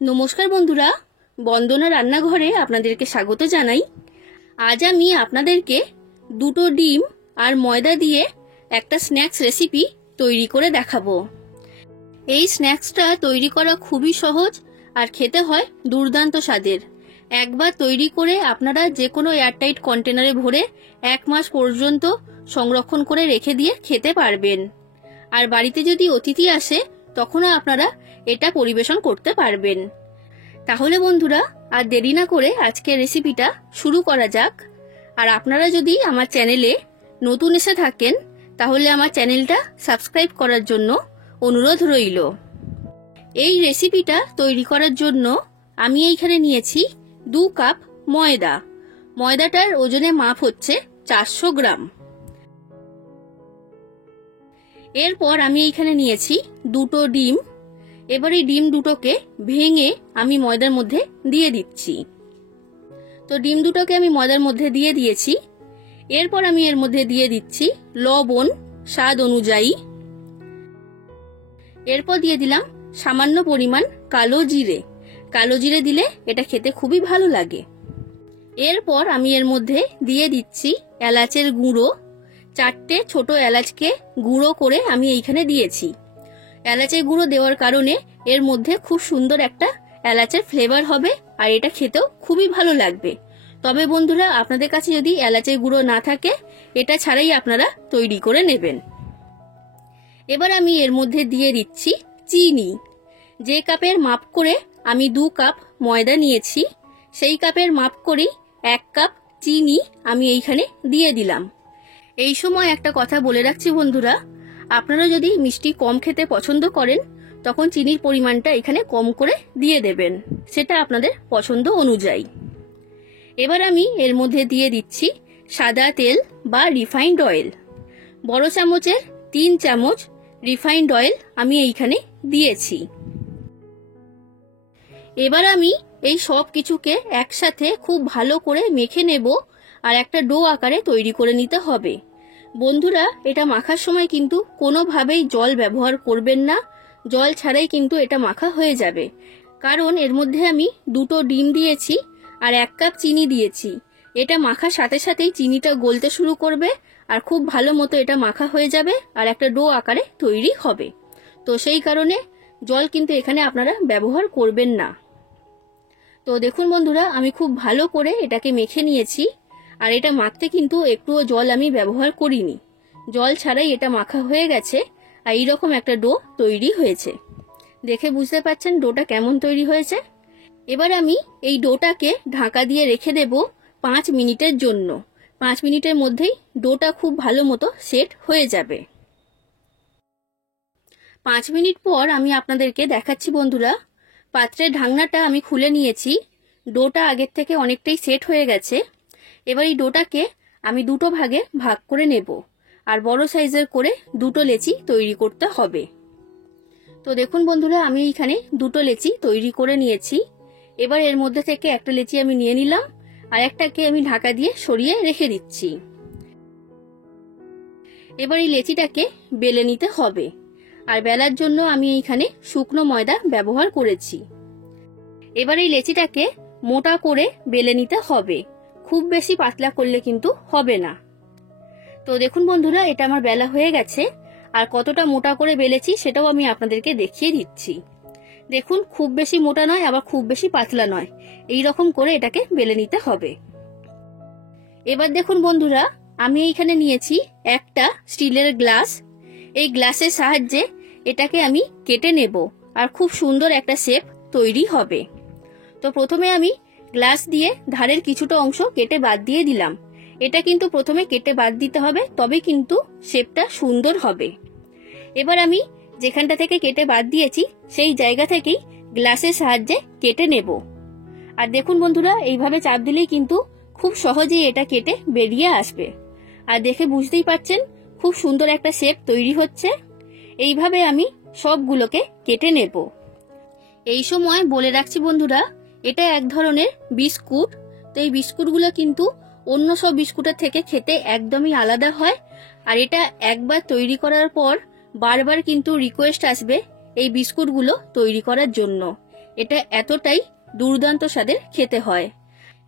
নমস্কার বন্ধুরা, বন্দনা রান্নাঘরে আপনাদেরকে স্বাগত জানাই। আজ আমি আপনাদেরকে দুটো ডিম আর ময়দা দিয়ে একটা স্ন্যাক্স রেসিপি তৈরি করে দেখাবো। এই স্ন্যাক্সটা তৈরি করা খুবই সহজ আর খেতে হয় দুর্দান্ত স্বাদের। একবার তৈরি করে আপনারা যে কোনো এয়ারটাইট কন্টেনারে ভরে 1 মাস পর্যন্ত সংরক্ষণ করে রেখে দিয়ে খেতে পারবেন। আর বাড়িতে যদি অতিথি আসে তখনও আপনারা এটা পরিবেশন করতে পারবেন। তাহলে বন্ধুরা আর দেরি না করে আজকের রেসিপিটা শুরু করা যাক। আর আপনারা যদি আমার চ্যানেলে নতুন এসে থাকেন তাহলে আমার চ্যানেলটা সাবস্ক্রাইব করার জন্য অনুরোধ রইল। এই রেসিপিটা তৈরি করার জন্য আমি এইখানে নিয়েছি 2 কাপ ময়দা। ময়দাটার ওজনে মাপ হচ্ছে 400 গ্রাম। এরপর আমি এইখানে নিয়েছি 2টো ডিম। এবার এই ডিম দুটোকে ভেঙে আমি ময়দার মধ্যে দিয়ে দিচ্ছি। তো ডিম দুটোকে আমি ময়দার মধ্যে দিয়ে দিয়েছি। এরপর আমি এর মধ্যে দিয়ে দিচ্ছি লবণ স্বাদ অনুযায়ী। এরপর দিয়ে দিলাম সামান্য পরিমাণ কালো জিরে। কালো জিরে দিলে এটা খেতে খুবই ভালো লাগে। এরপর আমি এর মধ্যে দিয়ে দিচ্ছি এলাচের গুঁড়ো। 4টে ছোট এলাচকে গুঁড়ো করে আমি এইখানে দিয়েছি। এলাচের গুঁড়ো দেওয়ার কারণে এর মধ্যে খুব সুন্দর একটা এলাচের ফ্লেভার হবে আর এটা খেতেও খুবই ভালো লাগবে। তবে বন্ধুরা আপনাদের কাছে যদি এলাচের গুঁড়ো না থাকে এটা ছাড়াই আপনারা তৈরি করে নেবেন। এবার আমি এর মধ্যে দিয়ে দিচ্ছি চিনি। যে কাপের মাপ করে আমি 2 কাপ ময়দা নিয়েছি সেই কাপের মাপ করেই 1 কাপ চিনি আমি এইখানে দিয়ে দিলাম। এই সময় একটা কথা বলে রাখছি বন্ধুরা, আপনারা যদি মিষ্টি কম খেতে পছন্দ করেন তখন চিনির পরিমাণটা এখানে কম করে দিয়ে দেবেন, সেটা আপনাদের পছন্দ অনুযায়ী। এবার আমি এর মধ্যে দিয়ে দিচ্ছি সাদা তেল বা রিফাইন্ড অয়েল। বড় চামচের 3 চামচ রিফাইন্ড অয়েল আমি এইখানে দিয়েছি। এবার আমি এই সব কিছুকে একসাথে খুব ভালো করে মেখে নেব আর একটা ডো আকারে তৈরি করে নিতে হবে। বন্ধুরা এটা মাখার সময় কিন্তু কোনোভাবেই জল ব্যবহার করবেন না। জল ছাড়াই কিন্তু এটা মাখা হয়ে যাবে, কারণ এর মধ্যে আমি 2টো ডিম দিয়েছি আর 1 কাপ চিনি দিয়েছি। এটা মাখার সাথে সাথেই চিনিটা গলতে শুরু করবে আর খুব ভালো মতো এটা মাখা হয়ে যাবে আর একটা ডো আকারে তৈরি হবে। তো সেই কারণে জল কিন্তু এখানে আপনারা ব্যবহার করবেন না। তো দেখুন বন্ধুরা আমি খুব ভালো করে এটাকে মেখে নিয়েছি আর এটা মাখতে কিন্তু একটুও জল আমি ব্যবহার করিনি। জল ছাড়াই এটা মাখা হয়ে গেছে আর এইরকম একটা ডো তৈরি হয়েছে। দেখে বুঝতে পারছেন ডোটা কেমন তৈরি হয়েছে। এবার আমি এই ডোটাকে ঢাকা দিয়ে রেখে দেব 5 মিনিটের জন্য। 5 মিনিটের মধ্যেই ডোটা খুব ভালো মতো সেট হয়ে যাবে। 5 মিনিট পর আমি আপনাদেরকে দেখাচ্ছি বন্ধুরা। পাত্রের ঢাকনাটা আমি খুলে নিয়েছি। ডোটা আগের থেকে অনেকটাই সেট হয়ে গেছে। এবার এই ডোটাকে আমি 2টো ভাগে ভাগ করে নেব আর বড় সাইজের করে 2টো লেচি তৈরি করতে হবে। তো দেখুন বন্ধুরা আমি এইখানে 2টো লেচি তৈরি করে নিয়েছি। এবার এর মধ্যে থেকে একটা লেচি আমি নিয়ে নিলাম আর একটাকে আমি ঢাকা দিয়ে সরিয়ে রেখে দিচ্ছি। এবার এই লেচিটাকে বেলে নিতে হবে আর বেলার জন্য আমি এইখানে শুকনো ময়দা ব্যবহার করেছি। এবার এই লেচিটাকে মোটা করে বেলে নিতে হবে, খুব বেশি পাতলা করলে কিন্তু হবে না। তো দেখুন বন্ধুরা এটা আমার বেলা হয়ে গেছে আর কতটা মোটা করে বেলেছি সেটাও আমি আপনাদেরকে দেখিয়ে দিচ্ছি। দেখুন খুব বেশি মোটা নয় আবার খুব বেশি পাতলা নয়, এই রকম করে এটাকে বেলে নিতে হবে। এবার দেখুন বন্ধুরা আমি এইখানে নিয়েছি একটা স্টিলের গ্লাস। এই গ্লাসের সাহায্যে এটাকে আমি কেটে নেব আর খুব সুন্দর একটা শেপ তৈরি হবে। তো প্রথমে আমি গ্লাস দিয়ে ধারের কিছুটা অংশ কেটে বাদ দিয়ে দিলাম। এটা কিন্তু প্রথমে কেটে বাদ দিতে হবে, তবে কিন্তু শেপটা সুন্দর হবে। এবার আমি যেখানটা থেকে কেটে বাদ দিয়েছি সেই জায়গা থেকেই গ্লাসের সাহায্যে কেটে নেব। আর দেখুন বন্ধুরা এইভাবে চাপ দিলেই কিন্তু খুব সহজেই এটা কেটে বেরিয়ে আসবে। আর দেখে বুঝতেই পারছেন খুব সুন্দর একটা শেপ তৈরি হচ্ছে। এইভাবে আমি সবগুলোকে কেটে নেব। এই সময় বলে রাখছি বন্ধুরা এটা এক ধরনের বিস্কুট। তো এই বিস্কুটগুলো কিন্তু অন্য সব বিস্কুটের থেকে খেতে একদমই আলাদা হয়। আর এটা একবার তৈরি করার পর বারবার কিন্তু রিকোয়েস্ট আসবে এই বিস্কুটগুলো তৈরি করার জন্য। এটা এতটাই দুর্দান্ত স্বাদের খেতে হয়।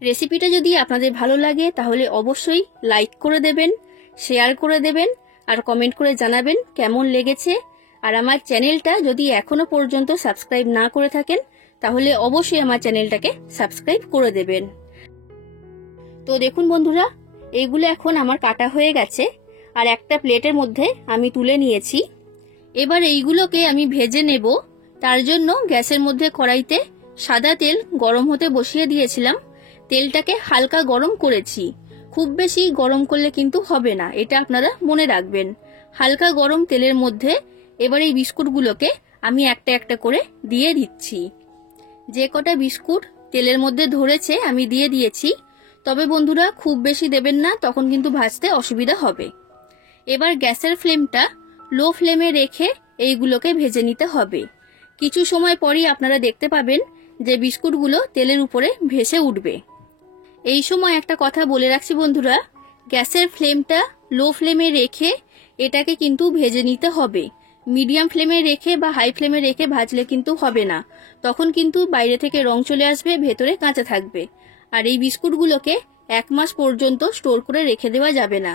রেসিপিটা যদি আপনাদের ভালো লাগে তাহলে অবশ্যই লাইক করে দেবেন, শেয়ার করে দেবেন আর কমেন্ট করে জানাবেন কেমন লেগেছে। আর আমার চ্যানেলটা যদি এখনো পর্যন্ত সাবস্ক্রাইব না করে থাকেন তাহলে অবশ্যই আমার চ্যানেলটাকে সাবস্ক্রাইব করে দেবেন। তো দেখুন বন্ধুরা, এইগুলো এখন আমার কাটা হয়ে গেছে আর একটা প্লেটের মধ্যে আমি তুলে নিয়েছি। এবার এইগুলোকে আমি ভেজে নেব। তার জন্য গ্যাসের মধ্যে কড়াইতে সাদা তেল গরম হতে বসিয়ে দিয়েছিলাম। তেলটাকে হালকা গরম করেছি, খুব বেশি গরম করলে কিন্তু হবে না, এটা আপনারা মনে রাখবেন। হালকা গরম তেলের মধ্যে এবার এই বিস্কুটগুলোকে আমি একটা একটা করে দিয়ে দিচ্ছি। যে কটা বিস্কুট তেলের মধ্যে ধরেছে আমি দিয়ে দিয়েছি। তবে বন্ধুরা খুব বেশি দেবেন না, তখন কিন্তু ভাজতে অসুবিধা হবে। এবার গ্যাসের ফ্লেমটা লো ফ্লেমে রেখে এইগুলোকে ভেজে নিতে হবে। কিছু সময় পরই আপনারা দেখতে পাবেন যে বিস্কুটগুলো তেলের উপরে ভেসে উঠবে। এই সময় একটা কথা বলে রাখছি বন্ধুরা, গ্যাসের ফ্লেমটা লো ফ্লেমে রেখে এটাকে কিন্তু ভেজে নিতে হবে। মিডিয়াম ফ্লেমে রেখে বা হাই ফ্লেমে রেখে ভাজলে কিন্তু হবে না, তখন কিন্তু বাইরে থেকে রং চলে আসবে, ভেতরে কাঁচা থাকবে। আর এই বিস্কুটগুলোকে 1 মাস পর্যন্ত স্টোর করে রেখে দেওয়া যাবে না।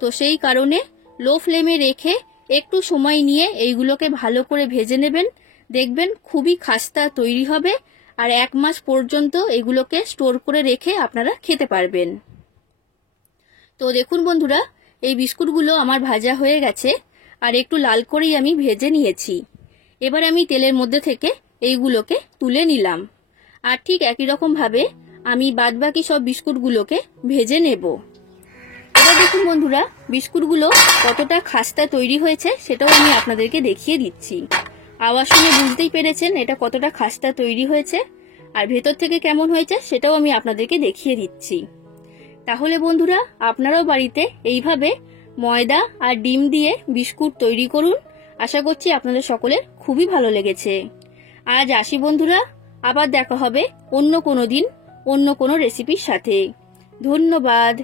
তো সেই কারণে লো ফ্লেমে রেখে একটু সময় নিয়ে এইগুলোকে ভালো করে ভেজে নেবেন। দেখবেন খুবই খাস্তা তৈরি হবে আর 1 মাস পর্যন্ত এগুলোকে স্টোর করে রেখে আপনারা খেতে পারবেন। তো দেখুন বন্ধুরা, এই বিস্কুটগুলো আমার ভাজা হয়ে গেছে আর একটু লাল করেই আমি ভেজে নিয়েছি। এবার আমি তেলের মধ্যে থেকে এইগুলোকে তুলে নিলাম আর ঠিক একই রকম ভাবে আমি বাদবাকি সব বিস্কুটগুলোকে ভেজে নেব। এবার দেখুন বন্ধুরা, বিস্কুটগুলো কতটা খাস্তা তৈরি হয়েছে সেটাও আমি আপনাদেরকে দেখিয়ে দিচ্ছি। আওয়াজ শুনে বুঝতেই পেরেছেন এটা কতটা খাস্তা তৈরি হয়েছে, আর ভেতর থেকে কেমন হয়েছে সেটাও আমি আপনাদেরকে দেখিয়ে দিচ্ছি। তাহলে বন্ধুরা, আপনারাও বাড়িতে এইভাবে ময়দা আর ডিম দিয়ে বিস্কুট তৈরি করুন। আশা করছি আপনাদের সকলের খুবই ভালো লেগেছে। আজ আসি বন্ধুরা, আবার দেখা হবে অন্য কোনো দিন অন্য কোনো রেসিপির সাথে। ধন্যবাদ।